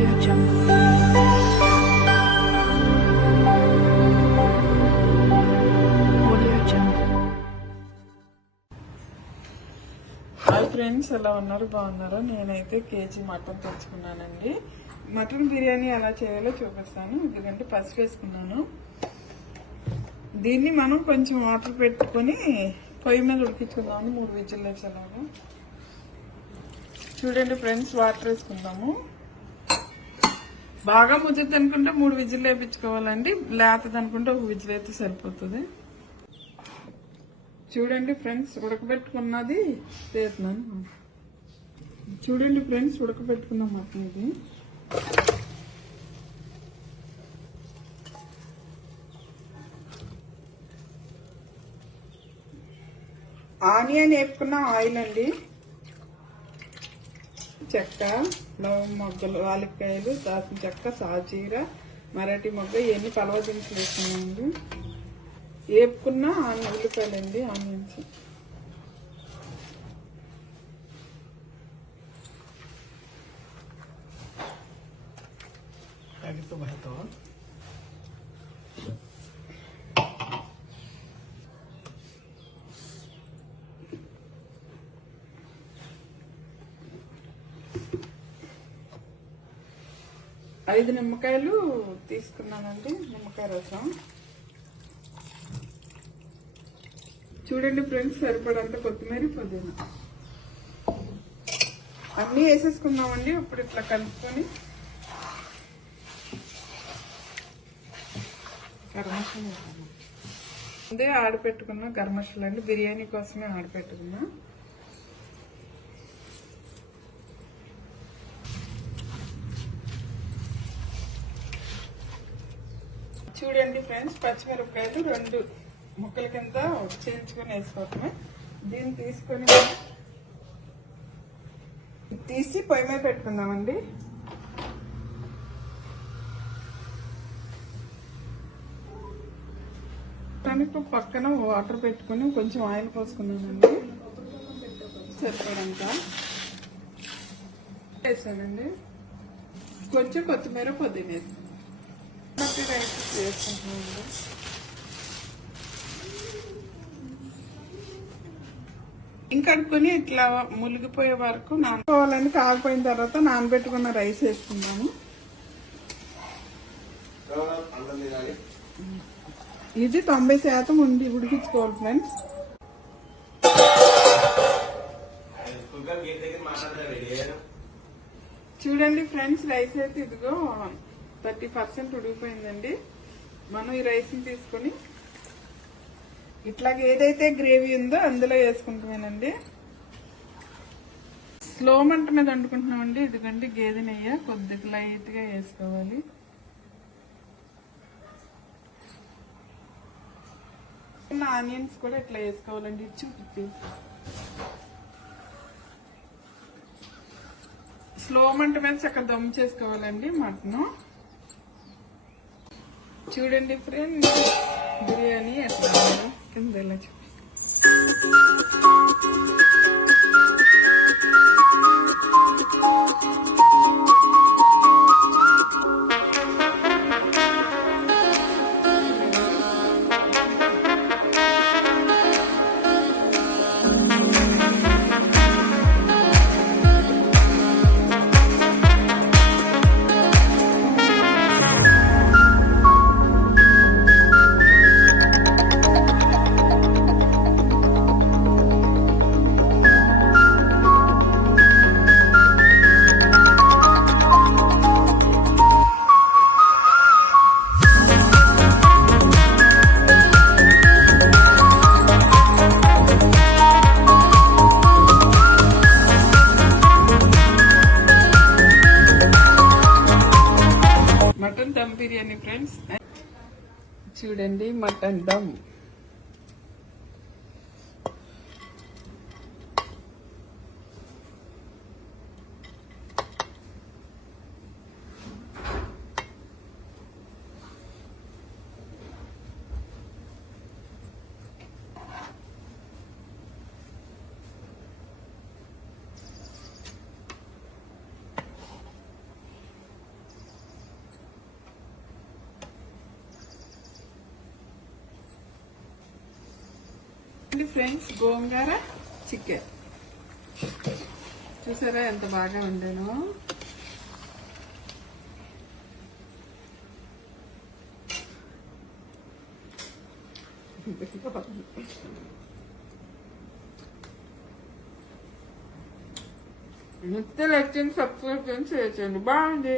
Audio Jungle. Audio Jungle. Hi friends, ఎలా ఉన్నారు? బాగున్నారా? నేనైతే కేజీ మటన్ తెచ్చుకున్నానండి. మటన్ బిర్యానీ ఎలా చేయాలో చూపిస్తాను. ఎందుకంటే పసుపు వేసుకున్నాను. దీన్ని మనం కొంచెం వాటర్ పెట్టుకొని పొయ్యి మీద ఉడికించుకుందామని 3 విజిల్ వేసేలాగా. చూడండి ఫ్రెండ్స్, వాటర్ వేసుకుందాము. బాగా ముద్దది అనుకుంటే 3 విజిల్ వేయించుకోవాలండి. లేతది అనుకుంటే 1 విజిల్ అయితే సరిపోతుంది. చూడండి ఫ్రెండ్స్, ఉడకబెట్టుకున్నది తీస్తున్నాను. చూడండి ఫ్రెండ్స్, ఉడకబెట్టుకున్న మటన్ ఇది. ఆనియన్ వేపుకున్న ఆయిల్ అండి, చెక్క, లవంగ మొగ్గలు, యాలక్కాయలు, దాల్చిన చెక్క, సాజీర, మరాఠీ మొగ్గ, ఇవన్నీ పలవ దినుసులు వేసుకున్నామండి. వేపుకున్న ఉల్లిపాయలండి, ఆనియన్స్. ఐదు నిమ్మకాయలు తీసుకున్నానండి, నిమ్మకాయ రసం. చూడండి ఫ్రెండ్స్, సరిపడంత కొత్తిమీర, పుదీనా అన్నీ వేసేసుకున్నామండి. ఇప్పుడు ఇట్లా కలుపుకొని గరం మసాలా ముందే ఆడపెట్టుకున్నా. గరం మసాలా అండి, బిర్యానీ కోసమే ఆడపెట్టుకున్నా. చూడండి ఫ్రెండ్స్, పచ్చిమిరపకాయలు 2 ముక్కల కింద చేయించుకొని వేసుకోవటమే. దీన్ని తీసుకొని తీసి పొయ్యి మీద పెట్టుకుందామండి. దానికి పక్కన వాటర్ పెట్టుకుని కొంచెం ఆయిల్ పోసుకున్నానండి. సరిపడంత వేసానండి. కొంచెం కొత్తిమీర, పుదీనా వేసాను. రైస్ వేసుకుంటున్నామండి. ఇంకడుకొని ఇట్లా ములిగిపోయే వరకు నానుకోవాలని, కాగిపోయిన తర్వాత నానబెట్టుకున్న రైస్ వేసుకుందాము. ఇది 90% ఉండి ఉడికించుకోవాలి ఫ్రెండ్స్. చూడండి ఫ్రెండ్స్, రైస్ అయితే ఇదిగో 30% ఉడికిపోయిందండి. మనం ఈ రైస్ని తీసుకొని ఇట్లాగ ఏదైతే గ్రేవీ ఉందో అందులో వేసుకుంటామేనండి. స్లో మంట మీద వండుకుంటున్నామండి. ఎందుకంటే గేదె నెయ్యి కొద్దిగా లైట్ గా వేసుకోవాలి. ఆనియన్స్ కూడా ఇట్లా వేసుకోవాలండి. చూపి స్లో మంట మీద చక్కగా దమ్ చేసుకోవాలండి మటన్. చూడండి ఫ్రెండ్స్, బిర్యానీ ఎట్లా కింద ఇలా చూపి. Mutton dum biryani friends. చూడండి mutton dum. Friends gongura chicken చూసారా ఎంత బాగా వండానో. నచ్చితే లైక్ చేయండి, సబ్స్క్రైబ్ చేయండి, షేర్ చేయండి. బాగుంది.